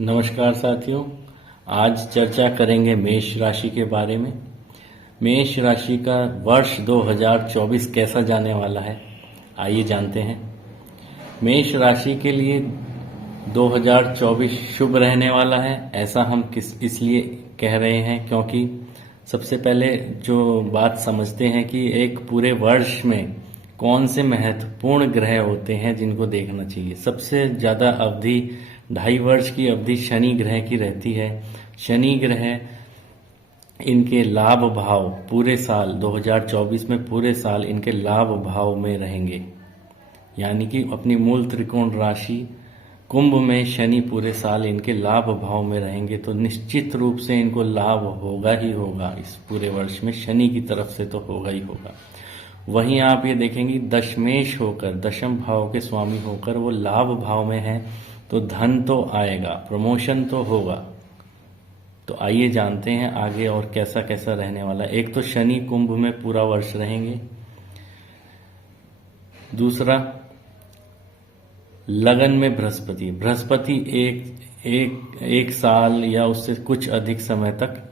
नमस्कार साथियों। आज चर्चा करेंगे मेष राशि के बारे में। मेष राशि का वर्ष 2024 कैसा जाने वाला है, आइए जानते हैं। मेष राशि के लिए 2024 शुभ रहने वाला है, ऐसा हम इसलिए कह रहे हैं क्योंकि सबसे पहले जो बात समझते हैं कि एक पूरे वर्ष में कौन से महत्वपूर्ण ग्रह होते हैं जिनको देखना चाहिए। सबसे ज़्यादा अवधि 2.5 वर्ष की अवधि शनि ग्रह की रहती है। शनि ग्रह इनके लाभ भाव पूरे साल 2024 में पूरे साल इनके लाभ भाव में रहेंगे, यानी कि अपनी मूल त्रिकोण राशि कुंभ में शनि पूरे साल इनके लाभ भाव में रहेंगे, तो निश्चित रूप से इनको लाभ होगा ही होगा। इस पूरे वर्ष में शनि की तरफ से तो होगा ही होगा। वहीं आप ये देखेंगे दशमेश होकर, दशम भाव के स्वामी होकर वो लाभ भाव में है, तो धन तो आएगा, प्रमोशन तो होगा। तो आइए जानते हैं आगे और कैसा कैसा रहने वाला है। एक तो शनि कुंभ में पूरा वर्ष रहेंगे। दूसरा, लगन में बृहस्पति। बृहस्पति एक साल या उससे कुछ अधिक समय तक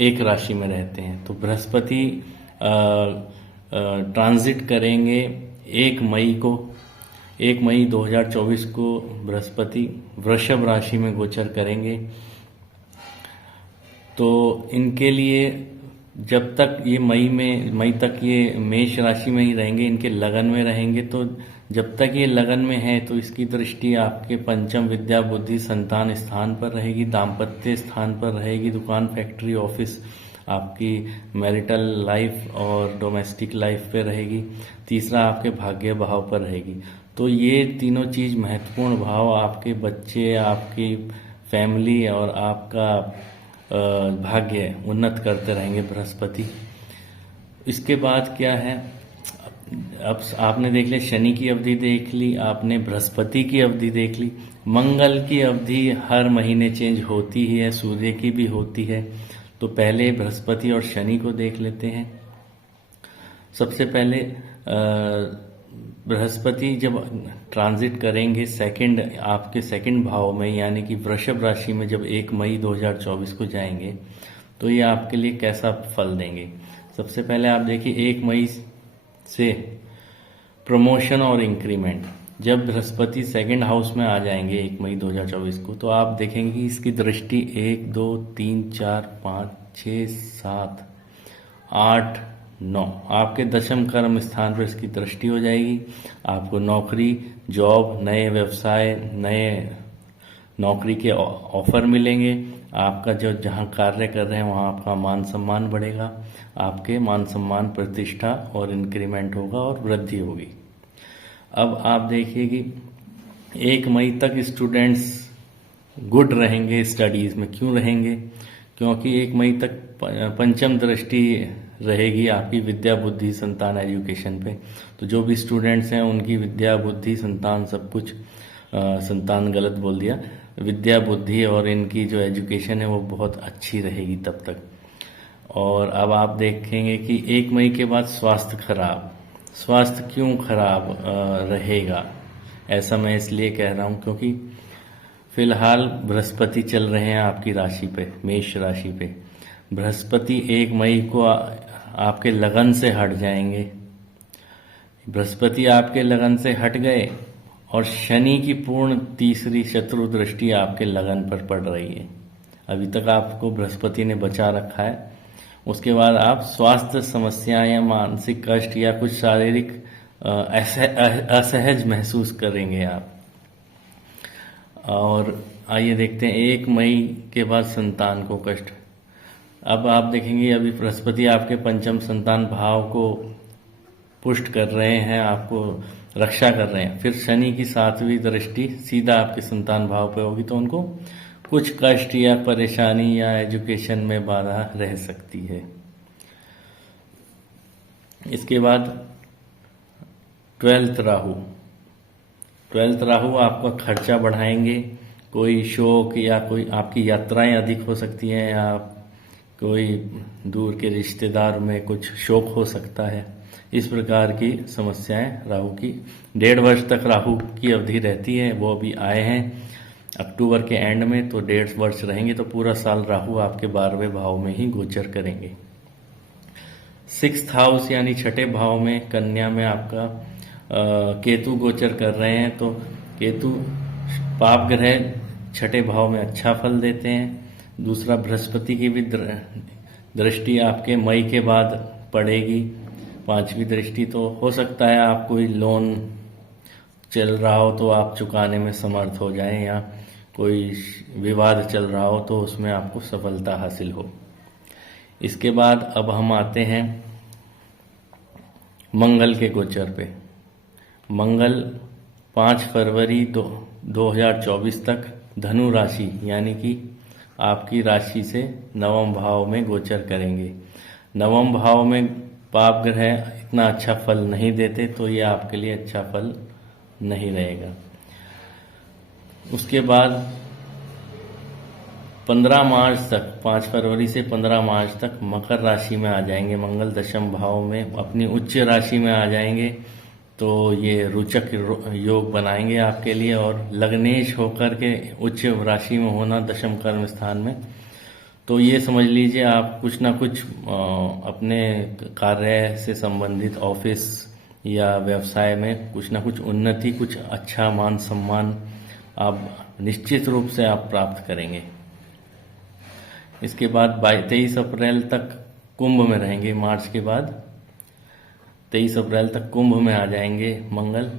एक राशि में रहते हैं। तो बृहस्पति ट्रांजिट करेंगे 1 मई 2024 को बृहस्पति वृषभ राशि में गोचर करेंगे। तो इनके लिए जब तक ये मई तक ये मेष राशि में ही रहेंगे, इनके लगन में रहेंगे। तो जब तक ये लगन में है तो इसकी दृष्टि आपके पंचम विद्या बुद्धि संतान स्थान पर रहेगी, दाम्पत्य स्थान पर रहेगी, दुकान फैक्ट्री ऑफिस आपकी मैरिटल लाइफ और डोमेस्टिक लाइफ पे रहेगी। तीसरा आपके भाग्य भाव पर रहेगी। तो ये तीनों चीज महत्वपूर्ण भाव आपके बच्चे, आपकी फैमिली और आपका भाग्य उन्नत करते रहेंगे बृहस्पति। इसके बाद क्या है, अब आपने देख लिया शनि की अवधि देख ली, आपने बृहस्पति की अवधि देख ली। मंगल की अवधि हर महीने चेंज होती ही है, सूर्य की भी होती है। तो पहले बृहस्पति और शनि को देख लेते हैं। सबसे पहले बृहस्पति जब ट्रांजिट करेंगे आपके सेकंड भाव में, यानी कि वृषभ राशि में, जब 1 मई 2024 को जाएंगे तो ये आपके लिए कैसा फल देंगे। सबसे पहले आप देखिए 1 मई से प्रमोशन और इंक्रीमेंट। जब बृहस्पति सेकंड हाउस में आ जाएंगे 1 मई 2024 को, तो आप देखेंगे कि इसकी दृष्टि 1 2 3 4 5 6 7 8 9 आपके दशम कर्म स्थान पर इसकी दृष्टि हो जाएगी। आपको नौकरी, जॉब, नए व्यवसाय, नए नौकरी के ऑफर मिलेंगे। आपका जो जहाँ कार्य कर रहे हैं वहाँ आपका मान सम्मान बढ़ेगा। आपके मान सम्मान, प्रतिष्ठा और इंक्रीमेंट होगा और वृद्धि होगी। अब आप देखिए कि 1 मई तक स्टूडेंट्स गुड रहेंगे स्टडीज में। क्यों रहेंगे? क्योंकि 1 मई तक पंचम दृष्टि रहेगी आपकी विद्या बुद्धि संतान एजुकेशन पे। तो जो भी स्टूडेंट्स हैं उनकी विद्या बुद्धि संतान सब कुछ, संतान गलत बोल दिया, विद्या बुद्धि और इनकी जो एजुकेशन है वो बहुत अच्छी रहेगी तब तक। और अब आप देखेंगे कि 1 मई के बाद स्वास्थ्य खराब। स्वास्थ्य क्यों खराब रहेगा, ऐसा मैं इसलिए कह रहा हूँ क्योंकि फिलहाल बृहस्पति चल रहे हैं आपकी राशि पे, मेष राशि पे। बृहस्पति 1 मई को आपके लगन से हट जाएंगे। बृहस्पति आपके लगन से हट गए और शनि की पूर्ण तीसरी शत्रु दृष्टि आपके लगन पर पड़ रही है। अभी तक आपको बृहस्पति ने बचा रखा है। उसके बाद आप स्वास्थ्य समस्याएं या मानसिक कष्ट या कुछ शारीरिक असहज महसूस करेंगे आप। और आइए देखते हैं 1 मई के बाद संतान को कष्ट। अब आप देखेंगे अभी बृहस्पति आपके पंचम संतान भाव को पुष्ट कर रहे हैं, आपको रक्षा कर रहे हैं। फिर शनि की 7वीं दृष्टि सीधा आपके संतान भाव पे होगी, तो उनको कुछ कष्ट या परेशानी या एजुकेशन में बाधा रह सकती है। इसके बाद 12th राहु आपका खर्चा बढ़ाएंगे। कोई शोक या कोई आपकी यात्राएं अधिक हो सकती हैं, या कोई दूर के रिश्तेदार में कुछ शोक हो सकता है। इस प्रकार की समस्याएं राहु की 1.5 वर्ष तक राहु की अवधि रहती है। वो अभी आए हैं अक्टूबर के एंड में तो 1.5 वर्ष रहेंगे, तो पूरा साल राहु आपके 12वें भाव में ही गोचर करेंगे। 6th हाउस यानी छठे भाव में कन्या में आपका केतु गोचर कर रहे हैं। तो केतु पाप ग्रह छठे भाव में अच्छा फल देते हैं। दूसरा, बृहस्पति की भी दृष्टि आपके मई के बाद पड़ेगी, 5वीं दृष्टि। तो हो सकता है आप कोई लोन चल रहा हो तो आप चुकाने में समर्थ हो जाएं, या कोई विवाद चल रहा हो तो उसमें आपको सफलता हासिल हो। इसके बाद अब हम आते हैं मंगल के गोचर पे। मंगल 5 फरवरी 2024 तक धनु राशि यानी कि आपकी राशि से नवम भाव में गोचर करेंगे। नवम भाव में पाप ग्रह इतना अच्छा फल नहीं देते, तो ये आपके लिए अच्छा फल नहीं रहेगा। उसके बाद 15 मार्च तक, 5 फरवरी से 15 मार्च तक मकर राशि में आ जाएंगे मंगल, दशम भाव में अपनी उच्च राशि में आ जाएंगे। तो ये रोचक योग बनाएंगे आपके लिए। और लग्नेश होकर के उच्च राशि में होना दशम कर्म स्थान में, तो ये समझ लीजिए आप कुछ ना कुछ अपने कार्य से संबंधित ऑफिस या व्यवसाय में कुछ ना कुछ उन्नति, कुछ अच्छा मान सम्मान आप निश्चित रूप से आप प्राप्त करेंगे। इसके बाद 23 अप्रैल तक कुंभ में रहेंगे। मार्च के बाद 23 अप्रैल तक कुंभ में आ जाएंगे मंगल।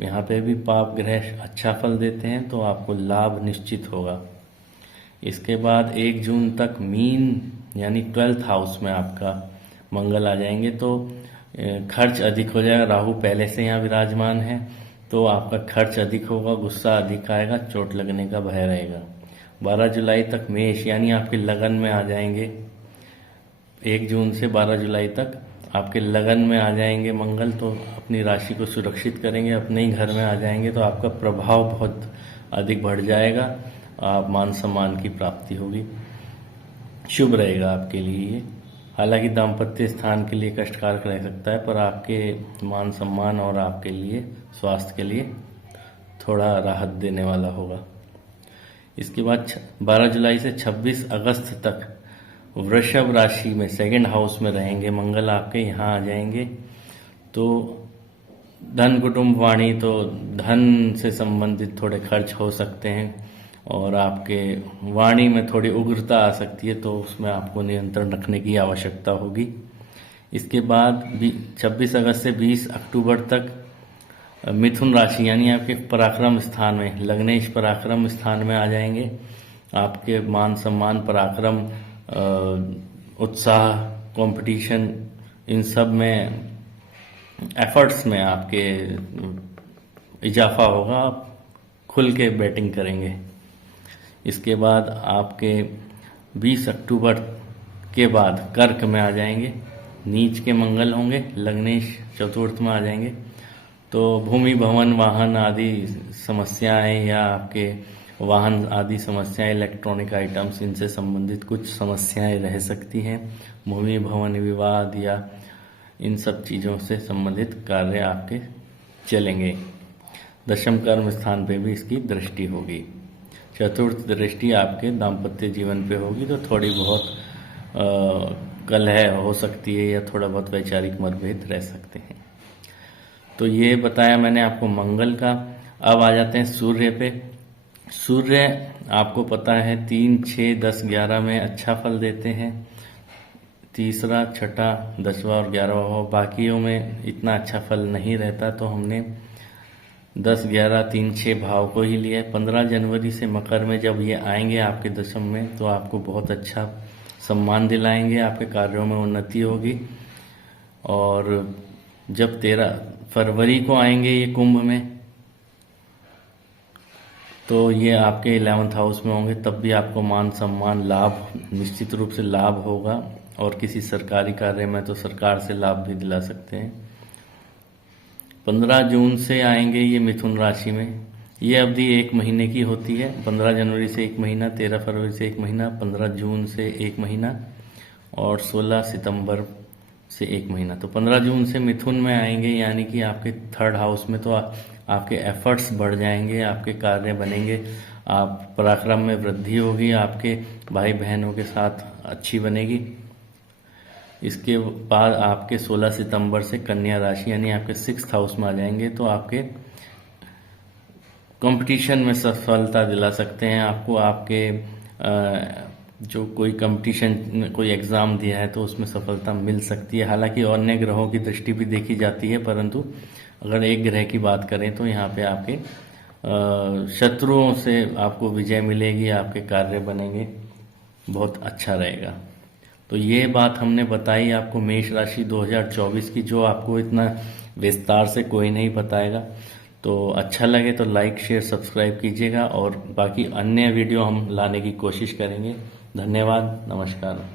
यहाँ पे भी पाप ग्रह अच्छा फल देते हैं, तो आपको लाभ निश्चित होगा। इसके बाद 1 जून तक मीन यानी 12th हाउस में आपका मंगल आ जाएंगे। तो खर्च अधिक हो जाएगा। राहु पहले से यहाँ विराजमान है, तो आपका खर्च अधिक होगा, गुस्सा अधिक आएगा, चोट लगने का भय रहेगा। 12 जुलाई तक मेष यानी आपके लगन में आ जाएंगे। 1 जून से 12 जुलाई तक आपके लगन में आ जाएंगे मंगल, तो अपनी राशि को सुरक्षित करेंगे, अपने ही घर में आ जाएंगे, तो आपका प्रभाव बहुत अधिक बढ़ जाएगा। आप मान सम्मान की प्राप्ति होगी, शुभ रहेगा आपके लिए ये। हालांकि दाम्पत्य स्थान के लिए कष्टकारक रह सकता है, पर आपके मान सम्मान और आपके लिए स्वास्थ्य के लिए थोड़ा राहत देने वाला होगा। इसके बाद 12 जुलाई से 26 अगस्त तक वृषभ राशि में 2nd हाउस में रहेंगे मंगल, आपके यहाँ आ जाएंगे। तो धन कुटुंब वाणी, तो धन से संबंधित थोड़े खर्च हो सकते हैं, और आपके वाणी में थोड़ी उग्रता आ सकती है, तो उसमें आपको नियंत्रण रखने की आवश्यकता होगी। इसके बाद 26 अगस्त से 20 अक्टूबर तक मिथुन राशि यानी आपके पराक्रम स्थान में, लग्नेश पराक्रम स्थान में आ जाएंगे। आपके मान सम्मान, पराक्रम, उत्साह, कंपटीशन, इन सब में, एफर्ट्स में आपके इजाफा होगा। आप खुल के बैटिंग करेंगे। इसके बाद आपके 20 अक्टूबर के बाद कर्क में आ जाएंगे। नीच के मंगल होंगे, लग्नेश चतुर्थ में आ जाएंगे। तो भूमि भवन वाहन आदि समस्याएं, या आपके वाहन आदि समस्याएं, इलेक्ट्रॉनिक आइटम्स, इनसे संबंधित कुछ समस्याएं रह सकती हैं। भूमि भवन विवाद या इन सब चीज़ों से संबंधित कार्य आपके चलेंगे। दशम कर्म स्थान पे भी इसकी दृष्टि होगी। चतुर्थ दृष्टि आपके दाम्पत्य जीवन पे होगी, तो थोड़ी बहुत कलह हो सकती है, या थोड़ा बहुत वैचारिक मतभेद रह सकते हैं। तो ये बताया मैंने आपको मंगल का। अब आ जाते हैं सूर्य पे। सूर्य आपको पता है 3, 6, 10, 11 में अच्छा फल देते हैं। तीसरा, छठा, 10वां और 11वां भाव, बाकियों में इतना अच्छा फल नहीं रहता, तो हमने 10, 11, 3, 6 भाव को ही लिया है। 15 जनवरी से मकर में जब ये आएंगे आपके दशम में, तो आपको बहुत अच्छा सम्मान दिलाएंगे, आपके कार्यों में उन्नति होगी। और जब 13 फरवरी को आएंगे ये कुंभ में, तो ये आपके 11th हाउस में होंगे, तब भी आपको मान सम्मान, लाभ, निश्चित रूप से लाभ होगा। और किसी सरकारी कार्य में तो सरकार से लाभ भी दिला सकते हैं। 15 जून से आएंगे ये मिथुन राशि में। ये अवधि 1 महीने की होती है। 15 जनवरी से 1 महीना, 13 फरवरी से 1 महीना, 15 जून से 1 महीना, और 16 सितंबर से 1 महीना। तो 15 जून से मिथुन में आएंगे, यानी कि आपके 3rd हाउस में, तो आपके एफर्ट्स बढ़ जाएंगे, आपके कार्य बनेंगे, आप पराक्रम में वृद्धि होगी, आपके भाई बहनों के साथ अच्छी बनेगी। इसके बाद आपके 16 सितंबर से कन्या राशि यानी आपके 6th हाउस में आ जाएंगे, तो आपके कंपटीशन में सफलता दिला सकते हैं आपको। आपके जो कोई कंपटीशन, कोई एग्ज़ाम दिया है तो उसमें सफलता मिल सकती है। हालांकि अन्य ग्रहों की दृष्टि भी देखी जाती है, परंतु अगर एक ग्रह की बात करें तो यहाँ पे आपके शत्रुओं से आपको विजय मिलेगी, आपके कार्य बनेंगे, बहुत अच्छा रहेगा। तो ये बात हमने बताई आपको मेष राशि 2024 की, जो आपको इतना विस्तार से कोई नहीं बताएगा। तो अच्छा लगे तो लाइक शेयर सब्सक्राइब कीजिएगा, और बाकी अन्य वीडियो हम लाने की कोशिश करेंगे। धन्यवाद, नमस्कार।